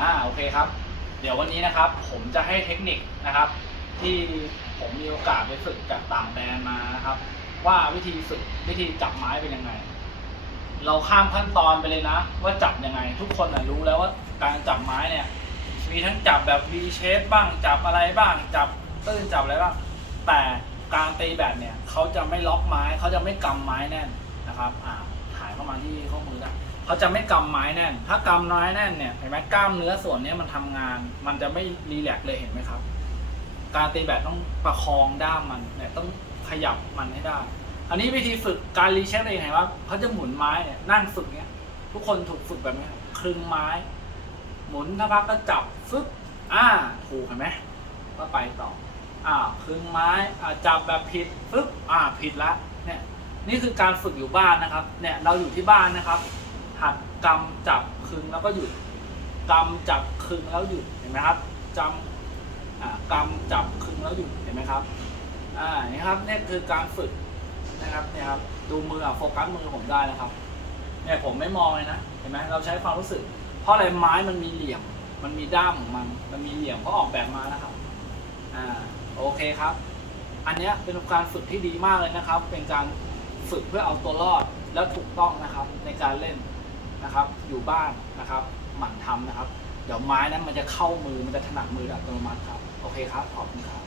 อ่าโอเคครับ เดี๋ยววันนี้นะครับผมจะให้เทคนิคนะครับ ที่ผมมีโอกาสไปฝึกจากต่างแดนมานะครับ ว่าวิธีฝึกวิธีจับไม้เป็นยังไง เราข้ามขั้นตอนไปเลยนะ ว่าจับยังไง ทุกคนนะรู้แล้วว่าการจับไม้เนี่ย มีทั้งจับแบบ V shape บ้างจับอะไรบ้าง จับตื้นจับอะไรบ้างแต่การตีแบบเนี่ยเขาจะไม่ล็อกไม้เขาจะไม่กำไม้แน่นนะครับอ่าถ่ายเข้ามาที่ เขาจะไม่กำไม้แน่น ถ้ากำไม้แน่นเนี่ยเห็นไหมกล้ามเนื้อส่วนนี้มันทำงาน มันจะไม่รีแลกเลยเห็นไหมครับ การตีแบบต้องประคองด้ามมันเนี่ยต้องขยับมันให้ได้ อันนี้วิธีฝึกการรีเช็คเองเห็นว่าเขาจะหมุนไม้เนี่ยนั่งฝึกเนี้ยทุกคนถูกฝึกแบบนี้ครับคลึงไม้ หมุนถ้าพักก็จับฟึบอ่าถูกเห็นไหมก็ไปต่ออ่าคลึงไม้อ่าจับแบบผิดฟึบอ่าผิดละเนี่ยนี่คือการฝึกอยู่บ้านนะครับ เนี่ยเราอยู่ที่บ้านนะครับ หัดกำจับคึงแล้วก็หยุดกำจับคึงแล้วหยุดเห็นไหมครับจำกำจับคึงแล้วหยุดเห็นไหมครับอ่านี่ครับนี่คือการฝึกนะครับเนี่ยครับดูมือโฟกัสมือผมได้นะครับเนี่ยผมไม่มองเลยนะเห็นไหมเราใช้ความรู้สึก เพราะอะไรไม้มันมีเหลี่ยม มันมีด้ามของมันมันมีเหลี่ยมเขาออกแบบมานะครับอ่าโอเคครับ อันนี้เป็นการฝึกที่ดีมากเลยนะครับ เป็นการฝึกเพื่อเอาตัวรอดแล้วถูกต้องนะครับในการเล่น นะครับ อยู่บ้านนะครับหมั่นทำนะครับ เดี๋ยวไม้นั้นมันจะเข้ามือมันจะถนัดมืออัตโนมัติครับ โอเคครับ ขอบคุณครับ